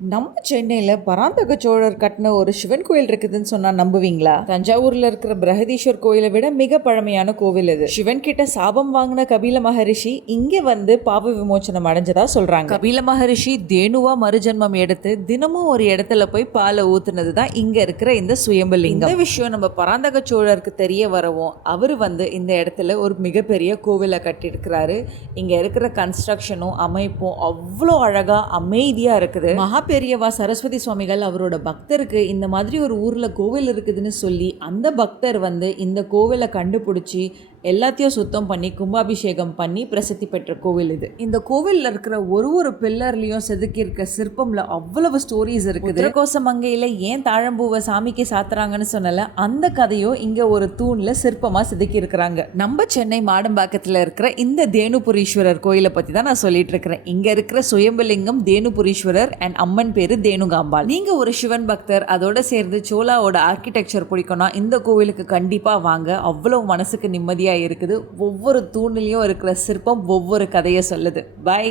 நம்ம சென்னையில் பராந்தக சோழர் கட்டின ஒரு சிவன் கோயில் இருக்குதுன்னு சொன்னா நம்புவீங்களா? தஞ்சாவூர்ல இருக்கிற பிரகதீஸ்வர் கோயிலை விட மிக பழமையான கோவில் இது. சிவன் கிட்ட சாபம் வாங்கின கபில மகரிஷி இங்க வந்து பாவ விமோச்சனம் அடைஞ்சதா சொல்றாங்க. கபில மகரிஷி தேனுவா மறுஜன்மம் எடுத்து தினமும் ஒரு இடத்துல போய் பாலை ஊத்துனது தான் இங்க இருக்கிற இந்த சுயம்பலிங்கம். இந்த விஷயம் நம்ம பராந்தக சோழருக்கு தெரிய வரவும் அவர் வந்து இந்த இடத்துல ஒரு மிகப்பெரிய கோவிலை கட்டியிருக்கிறாரு. இங்க இருக்கிற கன்ஸ்ட்ரக்ஷனும் அமைப்பும் அவ்வளோ அழகா அமைதியா இருக்குது. பெரியவா சரஸ்வதி சுவாமிகள் அவரோட பக்தருக்கு இந்த மாதிரி ஒரு ஊரில் கோவில் இருக்குதுன்னு சொல்லி அந்த பக்தர் வந்து இந்த கோவிலை கண்டுபிடிச்சி எல்லாத்தையும் சுத்தம் பண்ணி கும்பாபிஷேகம் பண்ணி பிரசித்தி பெற்ற கோவில் இது. இந்த கோவிலில் இருக்கிற ஒரு பில்லர்லையும் செதுக்கி இருக்க சிற்பம்ல அவ்வளவு ஸ்டோரிஸ் இருக்குது. கோசமங்கையில் ஏன் தாழம்பூவை சாமிக்கு சாத்துறாங்கன்னு சொன்னல அந்த கதையும் இங்க ஒரு தூண்ல சிற்பமா செதுக்கி இருக்கிறாங்க. நம்ம சென்னை மாடம்பாக்கத்தில் இருக்கிற இந்த தேனுபுரீஸ்வரர் கோயிலை பத்தி தான் நான் சொல்லிட்டு இருக்கிறேன். இங்க இருக்கிற சுயம்பலிங்கம் தேனுபுரீஸ்வரர் அண்ட் அம்மன் பேரு தேனுகாம்பாள். நீங்க ஒரு சிவன் பக்தர் அதோட சேர்ந்து சோலாவோட ஆர்கிடெக்சர் பிடிக்கும்னா இந்த கோவிலுக்கு கண்டிப்பா வாங்க. அவ்வளவு மனசுக்கு நிம்மதியா இருக்குது. ஒவ்வொரு தூணிலையும் இருக்கிற சிற்பம் ஒவ்வொரு கதையை சொல்லுது. பை.